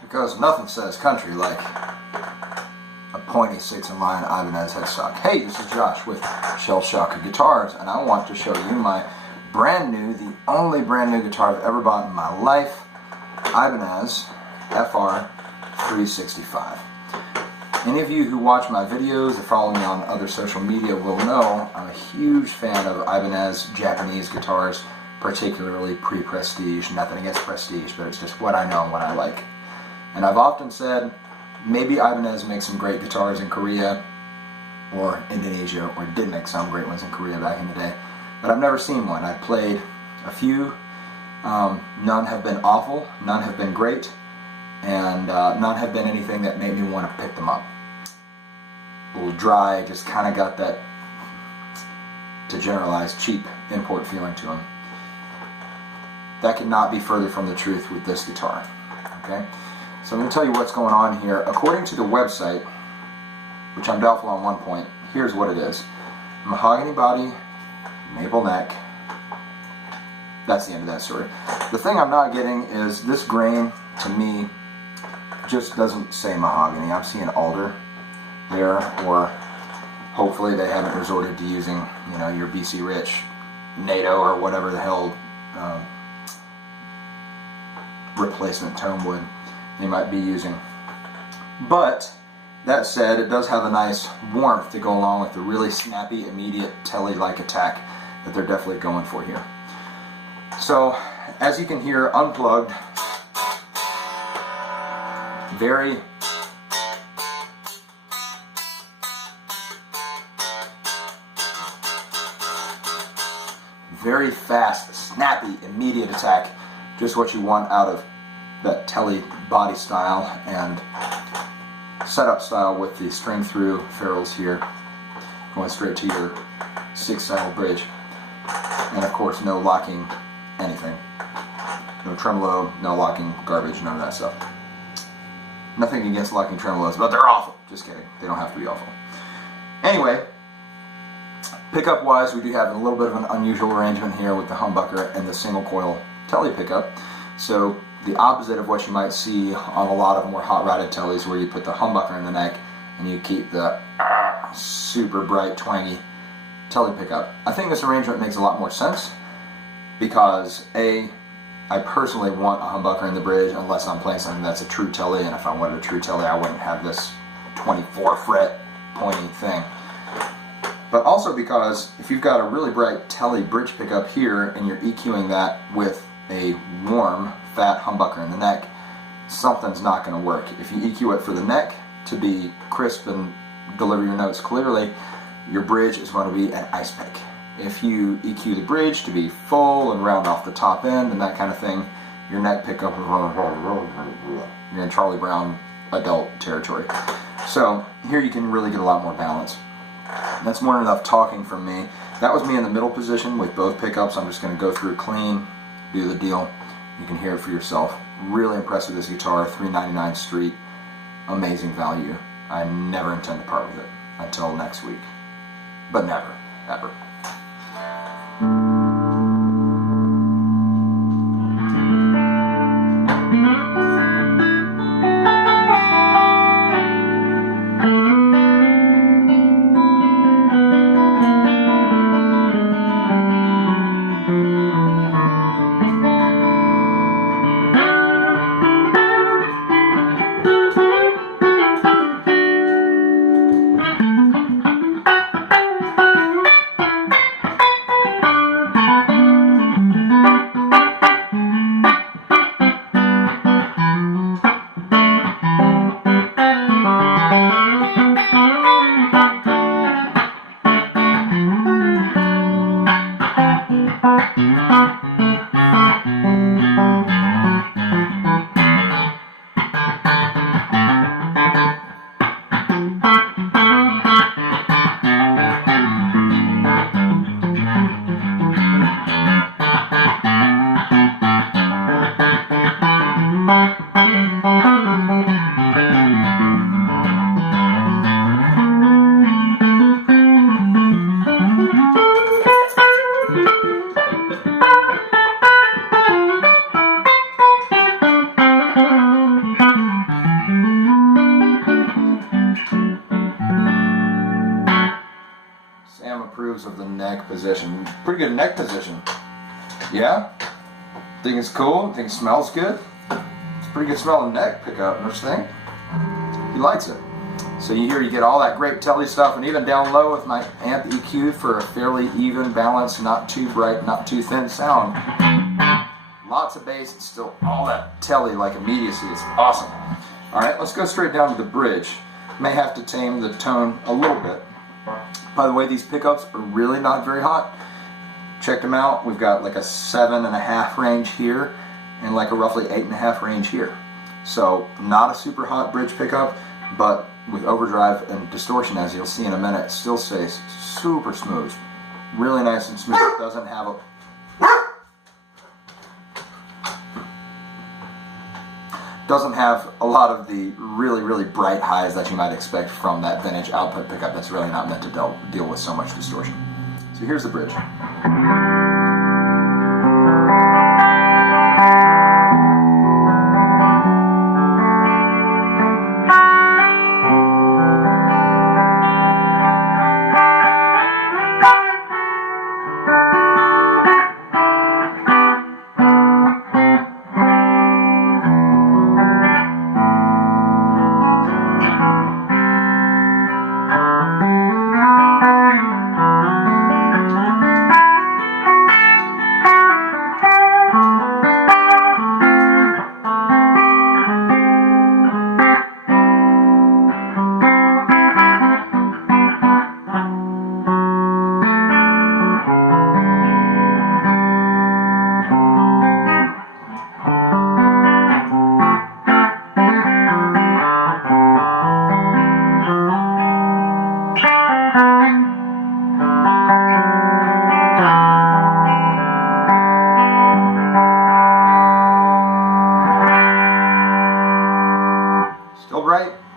Because nothing says country like a pointy 6-in-line Ibanez headstock. Hey, this is Josh with Shell Shocker Guitars, and I want to show you my brand new, the only brand new guitar I've ever bought in my life, Ibanez FR365. Any of you who watch my videos or follow me on other social media will know I'm a huge fan of Ibanez Japanese guitars, particularly pre-Prestige. Nothing against Prestige, but it's just what I know and what I like. And I've often said, maybe Ibanez makes some great guitars in Korea or Indonesia, or did make some great ones in Korea back in the day, but I've never seen one. I've played a few, none have been awful, none have been great, and none have been anything that made me want to pick them up. A little dry, just kind of got that, to generalize, cheap import feeling to them. That could not be further from the truth with this guitar. Okay? So I'm going to tell you what's going on here. According to the website, which I'm doubtful on one point, here's what it is. Mahogany body, maple neck. That's the end of that story. The thing I'm not getting is this grain, to me, just doesn't say mahogany. I'm seeing alder there, or hopefully they haven't resorted to using, you know, your BC Rich NATO or whatever the hell replacement tone wood they might be using. But that said, it does have a nice warmth to go along with the really snappy, immediate telly-like attack that they're definitely going for here. So, as you can hear, unplugged, very fast, snappy, immediate attack. Just what you want out of that telly body style and setup style with the string through ferrules here, going straight to your 6-saddle bridge. And of course, no locking anything. No tremolo, no locking garbage, none of that stuff. Nothing against locking tremolos, but they're awful. Just kidding. They don't have to be awful. Anyway, pickup wise, we do have a little bit of an unusual arrangement here with the humbucker and the single coil telly pickup. So the opposite of what you might see on a lot of more hot rodded tellies, where you put the humbucker in the neck and you keep the super bright twangy telly pickup. I think this arrangement makes a lot more sense because I personally want a humbucker in the bridge unless I'm playing something that's a true telly, and if I wanted a true telly I wouldn't have this 24 fret pointy thing. But also because if you've got a really bright telly bridge pickup here and you're EQing that with a warm, fat humbucker in the neck, something's not going to work. If you EQ it for the neck to be crisp and deliver your notes clearly, your bridge is going to be an ice pick. If you EQ the bridge to be full and round off the top end and that kind of thing, your neck pickup, you're in Charlie Brown adult territory. So here you can really get a lot more balance. That's more than enough talking from me. That was me in the middle position with both pickups. I'm just going to go through clean, do the deal. You can hear it for yourself. Really impressed with this guitar. $399 street. Amazing value. I never intend to part with it until next week. But never, ever. Sam approves of the neck position. Pretty good neck position. Yeah? Think it's cool? Think it smells good? It's a pretty good smelling neck pickup, don't you think? He likes it. So you get all that great telly stuff, and even down low with my amp EQ for a fairly even, balanced, not too bright, not too thin sound. Lots of bass and still all that telly like immediacy. It's awesome. Alright, let's go straight down to the bridge. May have to tame the tone a little bit. By the way, these pickups are really not very hot. Check them out. We've got like a 7.5 range here and like a roughly 8.5 range here. So not a super hot bridge pickup, but with overdrive and distortion, as you'll see in a minute, it still stays super smooth. Really nice and smooth. It doesn't have a lot of the really bright highs that you might expect from that vintage output pickup that's really not meant to deal with so much distortion. So here's the bridge.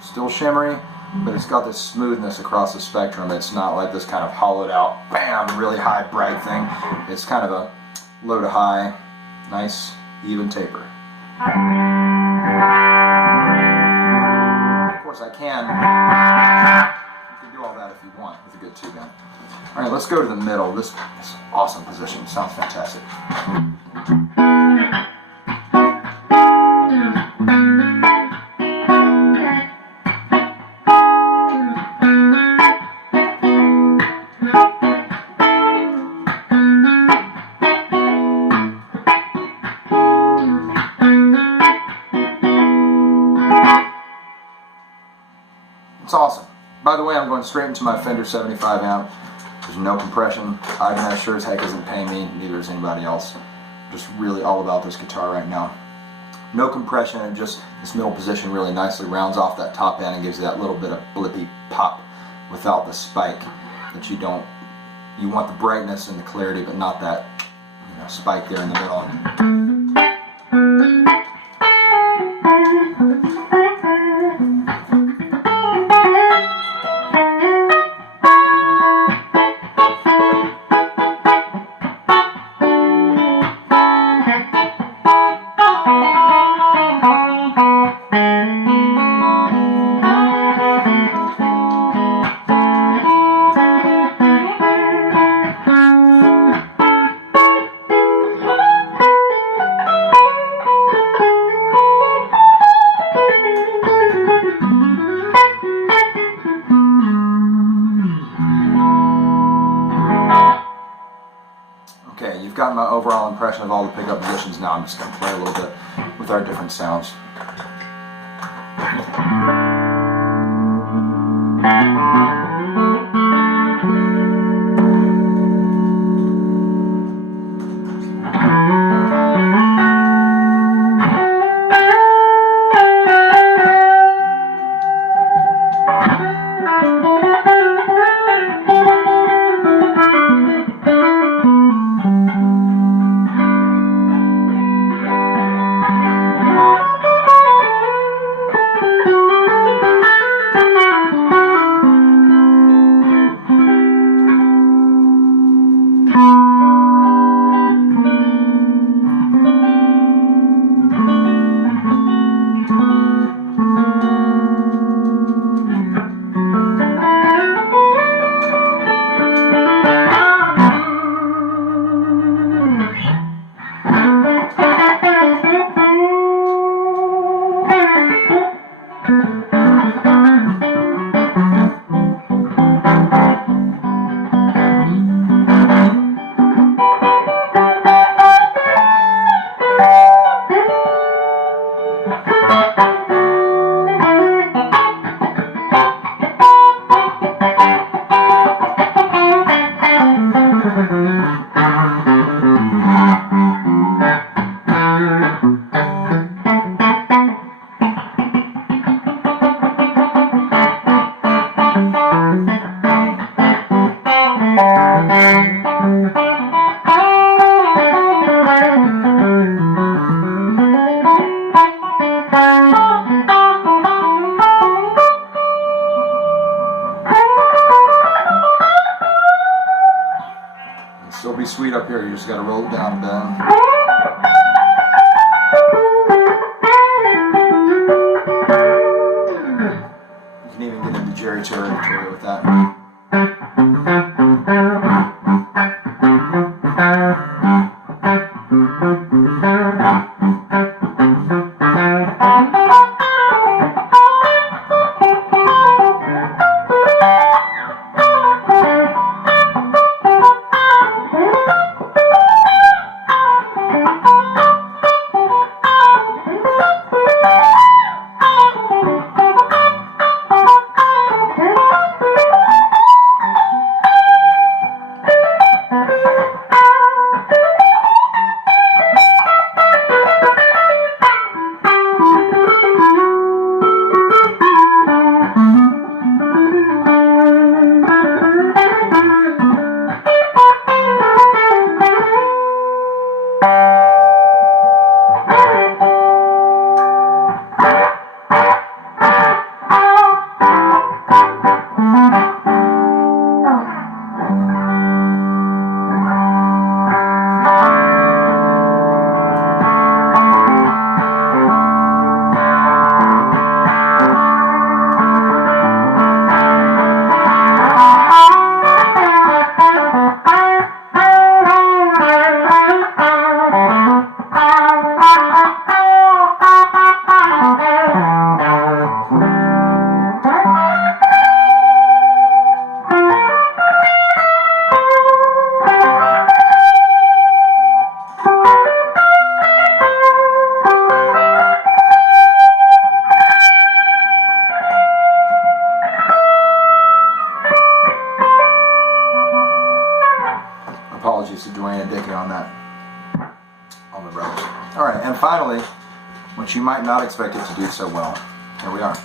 Still shimmery, but it's got this smoothness across the spectrum. It's not like this kind of hollowed out, bam, really high bright thing. It's kind of a low to high, nice, even taper. Of course you can do all that if you want with a good tube amp. All right, let's go to the middle. This is awesome position. Sounds fantastic. It's awesome. By the way, I'm going straight into my Fender 75 amp. There's no compression. Ibanez sure as heck isn't paying me, neither is anybody else. I'm just really all about this guitar right now. No compression, and just this middle position really nicely rounds off that top end and gives you that little bit of blippy pop without the spike that you don't. You want the brightness and the clarity, but not that, spike there in the middle. Okay, you've gotten my overall impression of all the pickup positions. Now I'm just going to play a little bit with our different sounds. Still be sweet up here, you just gotta roll it down and down. You can even get into Jerry territory with that. Apologies to Dwayne and Dickie on that, on the brothers. All right, and finally, which you might not expect it to do so well, here we are.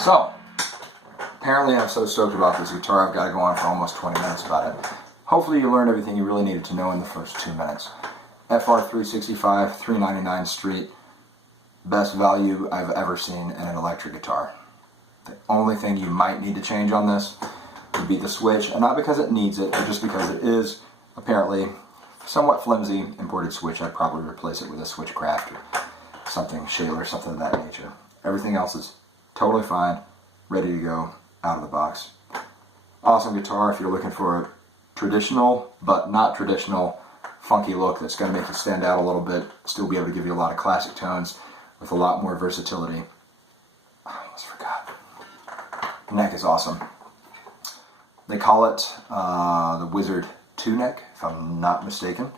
So, apparently I'm so stoked about this guitar, I've got to go on for almost 20 minutes about it. Hopefully you learned everything you really needed to know in the first 2 minutes. FR365, $399 street, best value I've ever seen in an electric guitar. The only thing you might need to change on this would be the switch, and not because it needs it, but just because it is apparently somewhat flimsy imported switch. I'd probably replace it with a Switchcraft or something, Shaler, something of that nature. Everything else is totally fine, ready to go, out of the box. Awesome guitar if you're looking for a traditional, but not traditional, funky look that's going to make you stand out a little bit, still be able to give you a lot of classic tones with a lot more versatility. I almost forgot. The neck is awesome. They call it the Wizard 2 neck, if I'm not mistaken.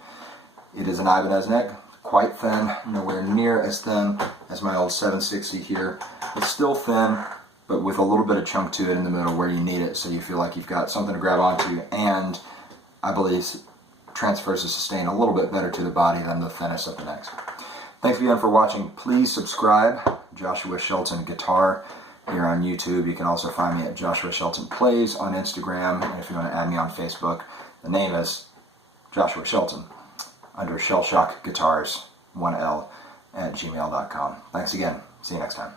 It is an Ibanez neck, quite thin, nowhere near as thin as my old 760 here. It's still thin, but with a little bit of chunk to it in the middle where you need it, so you feel like you've got something to grab onto, and I believe transfers the sustain a little bit better to the body than the thinnest of the necks. Thanks again for watching. Please subscribe. Joshua Shelton Guitar here on YouTube. You can also find me at Joshua Shelton Plays on Instagram, and if you want to add me on Facebook, the name is Joshua Shelton under Shellshock Guitars, 1L, at gmail.com. Thanks again. See you next time.